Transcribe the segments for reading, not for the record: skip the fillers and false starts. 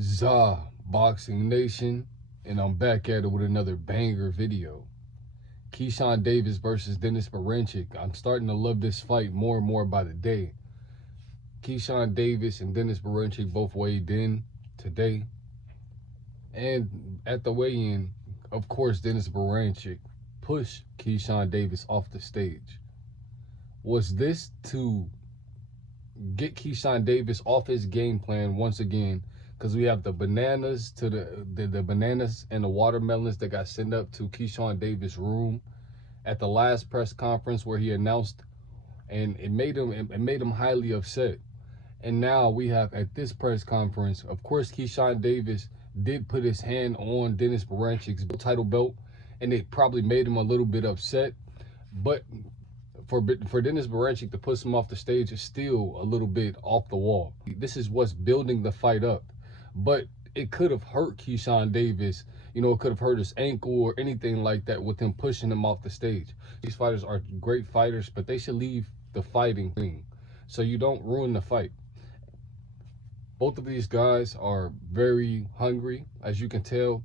Zah, Boxing Nation, and I'm back at it with another banger video. Keyshawn Davis versus Denys Berinchyk. I'm starting to love this fight more and more by the day. Keyshawn Davis and Denys Berinchyk both weighed in today. And at the weigh-in, of course, Denys Berinchyk pushed Keyshawn Davis off the stage. Was this to get Keyshawn Davis off his game plan once again? Because we have the bananas to the bananas and the watermelons that got sent up to Keyshawn Davis' room at the last press conference where he announced, and it made him highly upset. And now we have at this press conference, of course, Keyshawn Davis did put his hand on Denys Berinchy's title belt, and it probably made him a little bit upset. But for Denys Berinchyk to push him off the stage is still a little bit off the wall. This is what's building the fight up. But it could have hurt Keyshawn Davis. You know, it could have hurt his ankle or anything like that with him pushing him off the stage. These fighters are great fighters, but they should leave the fighting ring so you don't ruin the fight. Both of these guys are very hungry, as you can tell.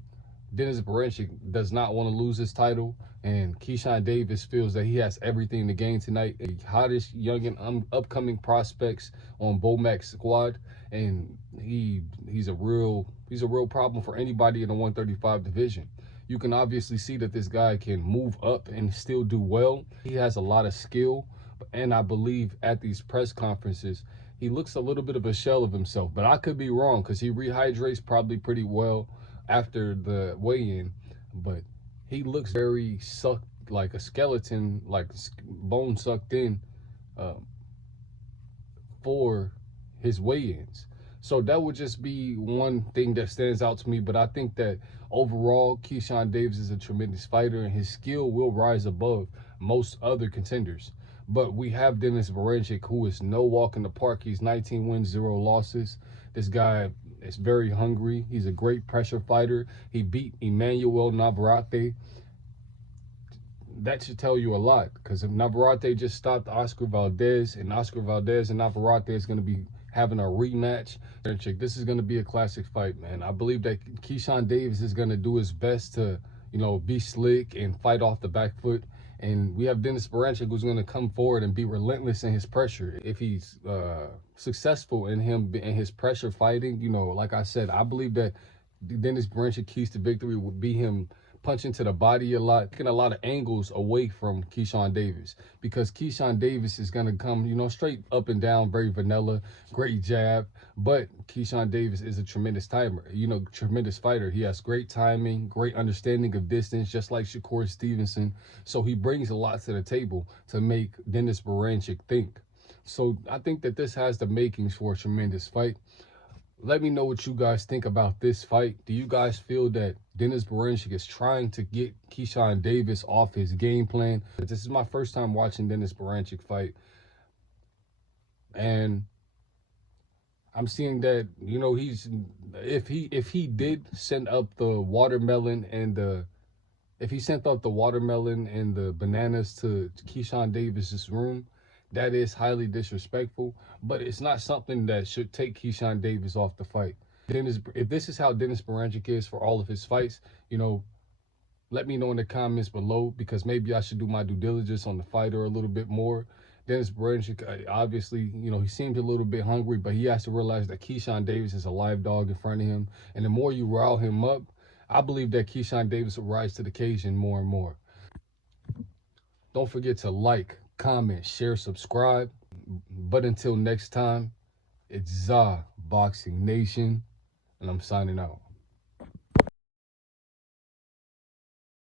Denys Berinchyk does not want to lose his title, and Keyshawn Davis feels that he has everything to gain tonight. The hottest young and upcoming prospects on Bomac's squad, and he's a real problem for anybody in the 135 division. You can obviously see that this guy can move up and still do well. He has a lot of skill, and I believe at these press conferences, he looks a little bit of a shell of himself. But I could be wrong, because he rehydrates probably pretty well after the weigh-in, but he looks very sucked, like a skeleton, like bone sucked in for his weigh-ins. So that would just be one thing that stands out to me. But I think that overall, Keyshawn Davis is a tremendous fighter, and his skill will rise above most other contenders. But we have Denys Berinchyk, who is no walk in the park. He's 19 wins, 0 losses. This guy is very hungry. He's a great pressure fighter. He beat Emmanuel Navarrete. That should tell you a lot, because if Navarrete just stopped Oscar Valdez, and Oscar Valdez and Navarrete is going to be having a rematch. This is going to be a classic fight, man. I believe that Keyshawn Davis is going to do his best to, you know, be slick and fight off the back foot. And we have Denys Berinchyk, who's going to come forward and be relentless in his pressure. If he's successful in his pressure fighting, you know, like I said, I believe that Denys Berinchyk keys to victory would be him punching to the body a lot, taking a lot of angles away from Keyshawn Davis, because Keyshawn Davis is going to come, you know, straight up and down, very vanilla, great jab. But Keyshawn Davis is a tremendous timer, you know, tremendous fighter. He has great timing, great understanding of distance, just like Shakur Stevenson. So he brings a lot to the table to make Denys Berinchyk think. So I think that this has the makings for a tremendous fight. Let me know what you guys think about this fight. Do you guys feel that Denys Berinchyk is trying to get Keyshawn Davis off his game plan? This is my first time watching Denys Berinchyk fight, and I'm seeing that, you know, if he did send up the watermelon and the bananas to Keyshawn Davis's room, that is highly disrespectful, but it's not something that should take Keyshawn Davis off the fight. If this is how Denys Berinchyk is for all of his fights, you know, let me know in the comments below, because maybe I should do my due diligence on the fighter a little bit more. Denys Berinchyk, obviously, you know, he seemed a little bit hungry, but he has to realize that Keyshawn Davis is a live dog in front of him. And the more you rile him up, I believe that Keyshawn Davis will rise to the occasion more and more. Don't forget to like, comment, share, subscribe. But until next time, it's Zah, Boxing Nation, and I'm signing out.